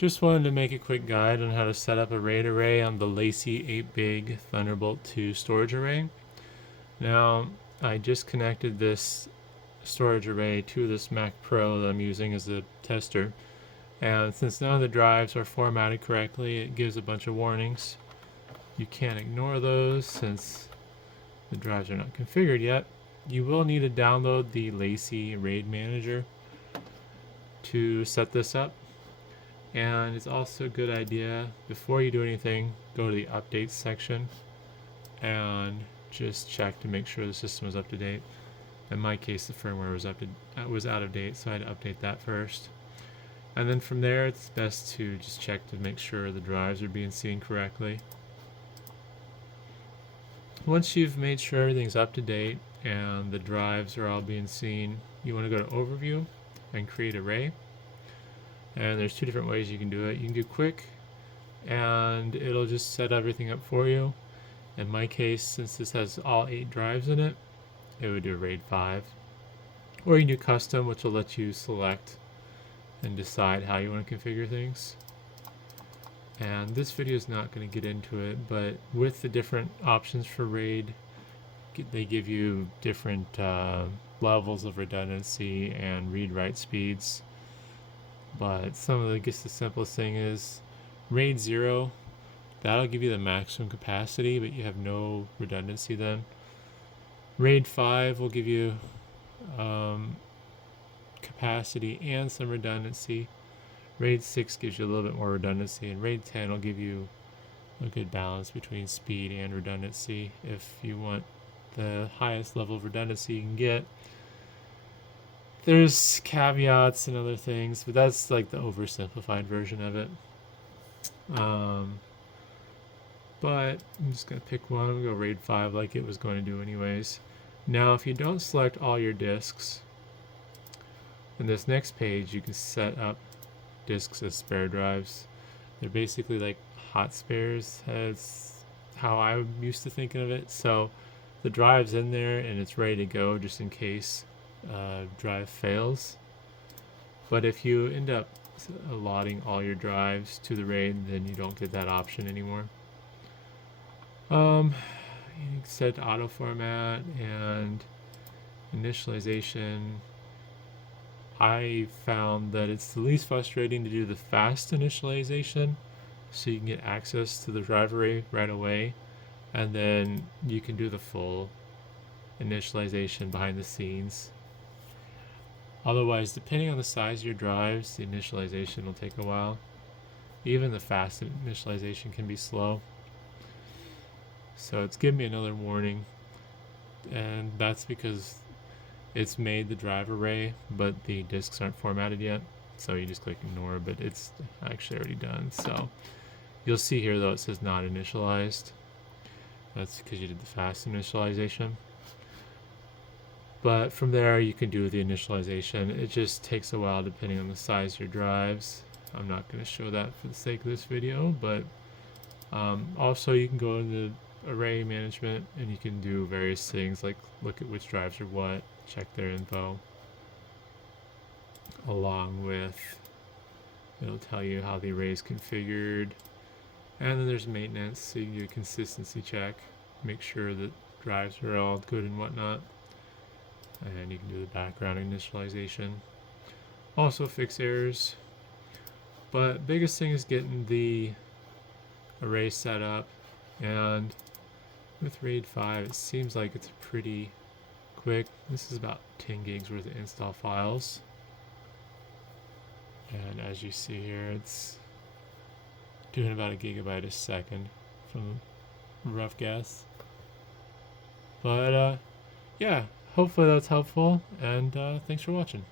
Just wanted to make a quick guide on how to set up a RAID array on the Lacie 8 big Thunderbolt 2 storage array. Now, I just connected this storage array to this Mac Pro that I'm using as a tester. And since none of the drives are formatted correctly, it gives a bunch of warnings. You can't ignore those since the drives are not configured yet. You will need to download the Lacie RAID manager to set this up. And it's also a good idea, before you do anything, go to the updates section and just check to make sure the system is up to date. In my case, the firmware was out of date, so I had to update that first. And then from there, it's best to just check to make sure the drives are being seen correctly. Once you've made sure everything's up to date and the drives are all being seen, you want to go to Overview and create Array. And there's two different ways you can do it. You can do quick, and it'll just set everything up for you. In my case, since this has all 8 drives in it, it would do a RAID 5. Or you can do custom, which will let you select and decide how you want to configure things. And this video is not going to get into it, but with the different options for RAID, they give you different levels of redundancy and read-write speeds. But I guess the simplest thing is RAID 0, that'll give you the maximum capacity, but you have no redundancy then. RAID 5 will give you capacity and some redundancy. RAID 6 gives you a little bit more redundancy, and RAID 10 will give you a good balance between speed and redundancy if you want the highest level of redundancy you can get. There's caveats and other things, but that's like the oversimplified version of it. But I'm just going to pick one. I'm going to go RAID 5 like it was going to do anyways. Now, if you don't select all your disks, in this next page, you can set up disks as spare drives. They're basically like hot spares. That's how I'm used to thinking of it. So the drive's in there and it's ready to go just in case drive fails. But if you end up allotting all your drives to the RAID, then you don't get that option anymore. You can set auto format and initialization. I found that it's the least frustrating to do the fast initialization, so you can get access to the drive array right away, and then you can do the full initialization behind the scenes. Otherwise, depending on the size of your drives, the initialization will take a while. Even the fast initialization can be slow. So it's giving me another warning, and that's because it's made the drive array, but the disks aren't formatted yet. So you just click ignore, but it's actually already done. So you'll see here though it says not initialized. That's because you did the fast initialization. But from there you can do the initialization. It just takes a while depending on the size of your drives. I'm not going to show that for the sake of this video, but also you can go into array management and you can do various things like look at which drives are what, check their info, along with it'll tell you how the array is configured. And then there's maintenance, so you can do a consistency check, make sure that drives are all good and whatnot. And you can do the background initialization. Also fix errors. But biggest thing is getting the array set up, and with RAID 5 it seems like it's pretty quick. This is about 10 gigs worth of install files. And as you see here, it's doing about a gigabyte a second from rough guess. But yeah, hopefully that's helpful, and thanks for watching.